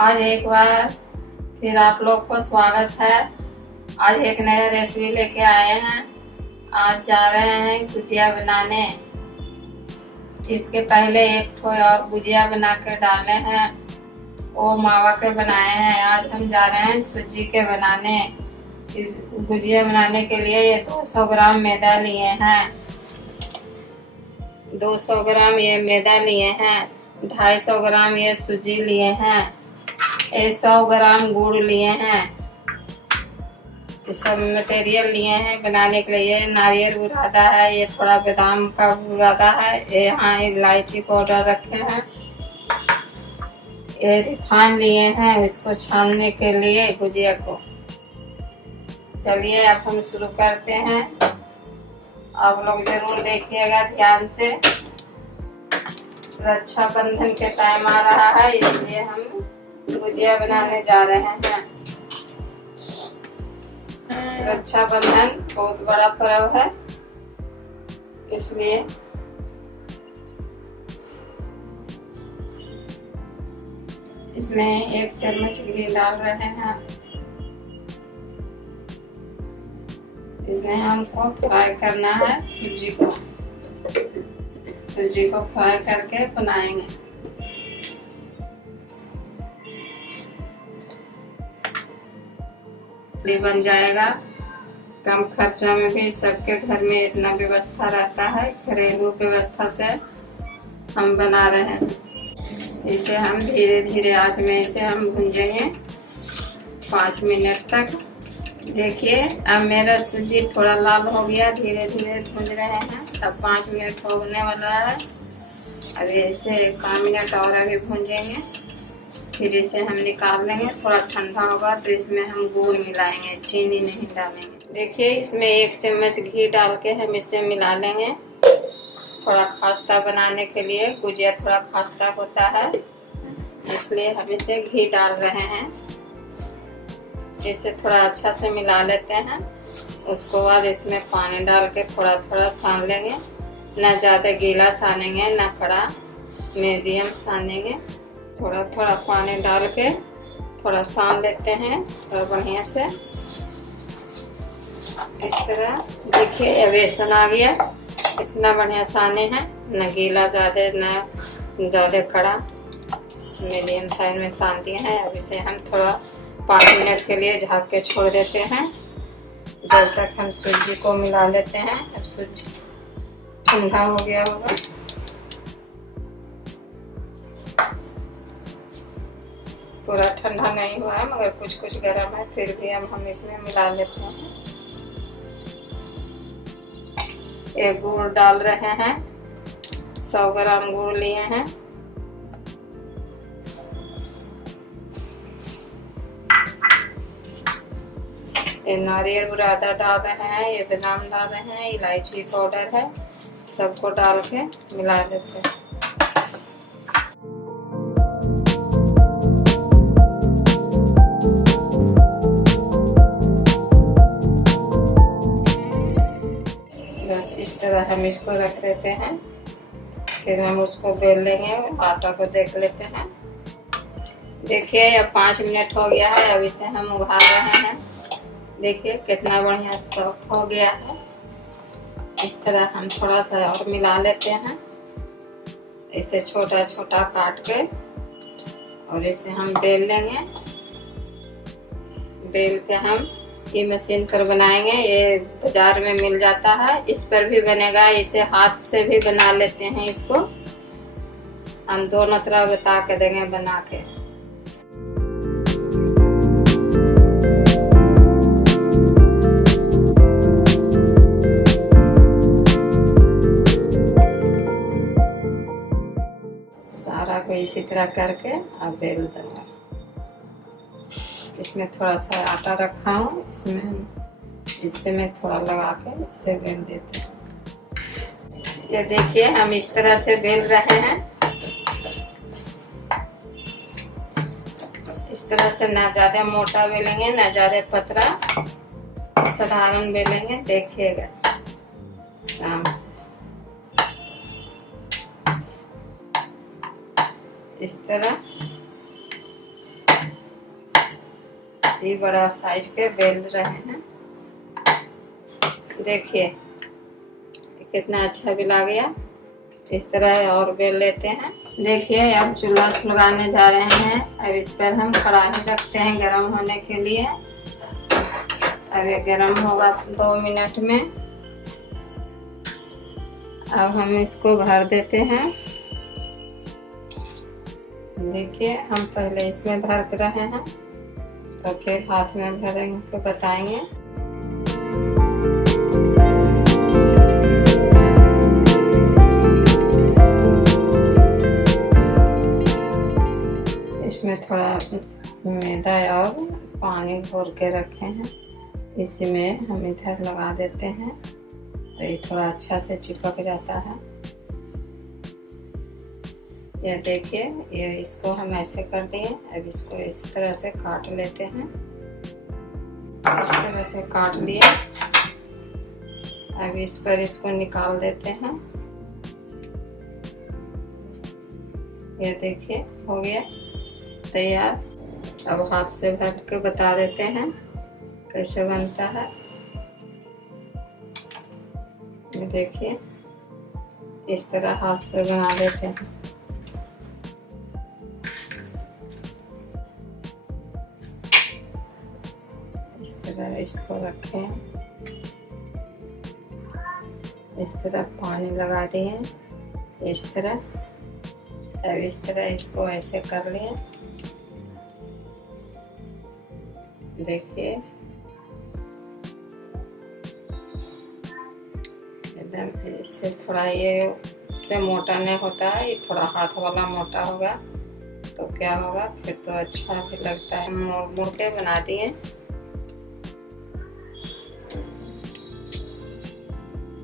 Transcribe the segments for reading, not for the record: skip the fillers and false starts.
आज एक बार फिर आप लोग को स्वागत है। आज एक नया रेसिपी लेके आए हैं। आज जा रहे हैं गुजिया बनाने। इसके पहले एक खोया गुजिया बना के डाले हैं, वो मावा के बनाए हैं। आज हम जा रहे हैं सूजी के बनाने। इस गुजिया बनाने के लिए ये 200 ग्राम मैदा लिए हैं। 200 ग्राम ये मैदा लिए हैं। 250 ग्राम ये सूजी लिए हैं। 100 ग्राम गुड़ लिए हैं। ये सब मटेरियल लिए हैं बनाने के लिए। ये नारियल बुरादा है, ये थोड़ा बादाम का बुरादा है, ये यहाँ इलायची पाउडर रखे हैं, ये रिफाइन लिए हैं इसको छानने के लिए गुजिया को। चलिए अब हम शुरू करते हैं। आप लोग जरूर देखिएगा ध्यान से। रक्षाबंधन के टाइम आ रहा है, इसलिए हम गुजिया बनाने जा रहे हैं। रक्षाबंधन बहुत बड़ा पर्व है, इसलिए इसमें 1 चम्मच घी डाल रहे हैं। इसमें हमको फ्राई करना है सूजी को। सूजी को फ्राई करके बनाएंगे। ये बन जाएगा। कम खर्चा में भी सबके घर में इतना व्यवस्था रहता है। घरेलू व्यवस्था से हम बना रहे हैं। इसे हम धीरे धीरे आंच में इसे हम भूंजेंगे 5 मिनट तक। देखिए अब मेरा सूजी थोड़ा लाल हो गया। धीरे धीरे भूंज रहे हैं। अब 5 मिनट होने वाला है। अब इसे 1 मिनट और अभी भूंजेंगे, फिर इसे हम निकाल लेंगे। थोड़ा ठंडा होगा तो इसमें हम गुड़ मिलाएंगे, चीनी नहीं डालेंगे। देखिए इसमें 1 चम्मच घी डाल के हम इसे मिला लेंगे। थोड़ा खास्ता बनाने के लिए, गुजिया थोड़ा खास्ता होता है, इसलिए हम इसे घी डाल रहे हैं। इसे थोड़ा अच्छा से मिला लेते हैं। उसके बाद इसमें पानी डाल के थोड़ा थोड़ा सान लेंगे। ना ज़्यादा गीला सानेंगे ना कड़ा, मीडियम सानेंगे। थोड़ा थोड़ा पानी डाल के थोड़ा सान लेते हैं थोड़ा बढ़िया से। इस तरह देखिए अब बेसन आ गया। इतना बढ़िया साने हैं, न गीला ज़्यादा न ज़्यादा कड़ा, मीडियम साइज में सान दिए हैं। अब इसे हम थोड़ा 5 मिनट के लिए ढक के छोड़ देते हैं, जब तक हम सूजी को मिला लेते हैं। अब सूजी ठंडा हो गया होगा। पूरा ठंडा नहीं हुआ है मगर कुछ कुछ गर्म है, फिर भी हम इसमें मिला लेते हैं। एक गुड़ डाल रहे हैं। 100 ग्राम गुड़ लिए हैं। ये नारियल बुरादा डाल रहे हैं, ये बादाम डाल रहे हैं, इलायची पाउडर है, सबको डाल के मिला देते हैं। बस इस तरह हम इसको रख देते हैं। फिर हम उसको बेल लेंगे। आटा को देख लेते हैं। देखिए अब 5 मिनट हो गया है। अब इसे हम उघाड़ रहे हैं। देखिए कितना बढ़िया सॉफ्ट हो गया है। इस तरह हम थोड़ा सा और मिला लेते हैं। इसे छोटा छोटा काट के और इसे हम बेल लेंगे। बेल के हम ये मशीन पर बनाएंगे। ये बाजार में मिल जाता है, इस पर भी बनेगा। इसे हाथ से भी बना लेते हैं। इसको हम दोनों तरह बता के देंगे बना के। सारा को इसी तरह करके अब बेल दूंगा। इसमें थोड़ा सा आटा रखा हूँ, इससे मैं थोड़ा लगा के इसे बेल देते हैं। ये देखिए हम इस तरह से बेल रहे हैं। इस तरह से ना ज्यादा मोटा बेलेंगे ना ज्यादा पतला, साधारण बेलेंगे। देखिएगा आराम से। इस तरह ये बड़ा साइज के बेल रहे हैं। देखिए कितना अच्छा भी लग गया। इस तरह और बेल लेते हैं। देखिए अब चूल्हा सुलगाने जा रहे हैं। अब इस पर हम कढ़ाई रखते हैं गरम होने के लिए। अब ये गरम होगा 2 मिनट में। अब हम इसको भर देते हैं। देखिए हम पहले इसमें भर रहे हैं, तो फिर हाथ में भरेंगे तो बताएंगे। इसमें थोड़ा मैदा और पानी घोर के रखे हैं, इसमें हम इधर लगा देते हैं तो ये थोड़ा अच्छा से चिपक जाता है। ये देखिए ये इसको हम ऐसे कर दिए। अब इसको इस तरह से काट लेते हैं। इस तरह से काट लिए। अब इस पर इसको निकाल देते हैं। ये देखिए हो गया तैयार। अब हाथ से भर के बता देते हैं कैसे बनता है। ये देखिए इस तरह हाथ से बना देते हैं। इस तरह इसको रखें, इस तरह पानी लगा दिए, इस तरह। अब इस तरह इसको ऐसे कर लिए। देखिए एकदम इससे थोड़ा ये इससे मोटा नहीं होता है, ये थोड़ा हाथ वाला मोटा होगा तो क्या होगा फिर तो अच्छा भी लगता है। मोड़ मोड़ के बना दिए।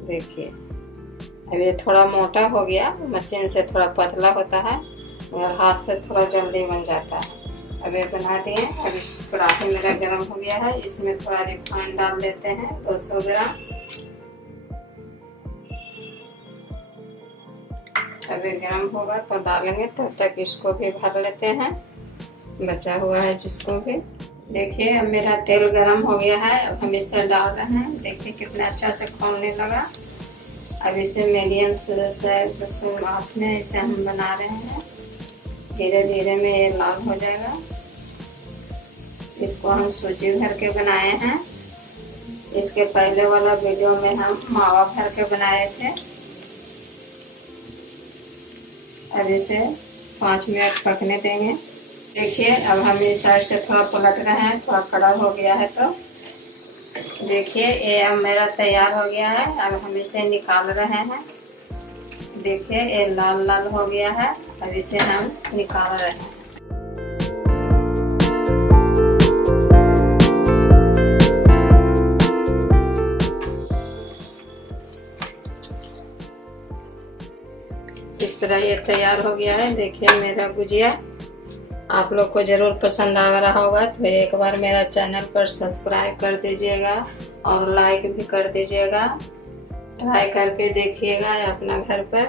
देखिए अब ये थोड़ा मोटा हो गया, मशीन से थोड़ा पतला होता है मगर हाथ से थोड़ा जल्दी बन जाता है। अब ये बना दिए। अब इस कढ़ाई मेरा गरम हो गया है, इसमें थोड़ा रिफाइंड डाल देते हैं 200 ग्राम। अब ये गरम होगा तो डालेंगे, तब तक इसको भी भर लेते हैं बचा हुआ है जिसको भी। देखिए अब मेरा तेल गरम हो गया है। अब हम इसे डाल रहे हैं। देखिए कितना अच्छा से खोलने लगा। अब इसे मीडियम से आंच में इसे हम बना रहे हैं। धीरे धीरे में ये लाल हो जाएगा। इसको हम सूजी भर के बनाए हैं। इसके पहले वाला वीडियो में हम मावा भर के बनाए थे। अब इसे 5 मिनट पकने देंगे। देखिए अब हम इस साइड से थोड़ा पलट रहे हैं, थोड़ा कड़ा हो गया है तो देखिए ये अब मेरा तैयार हो गया है। अब हम इसे निकाल रहे हैं। देखिए ये लाल लाल हो गया है। अब इसे हम निकाल रहे हैं। इस तरह ये तैयार हो गया है। देखिए मेरा गुजिया आप लोग को जरूर पसंद आ रहा होगा तो एक बार मेरा चैनल पर सब्सक्राइब कर दीजिएगा और लाइक भी कर दीजिएगा। ट्राई करके देखिएगा अपना घर पर।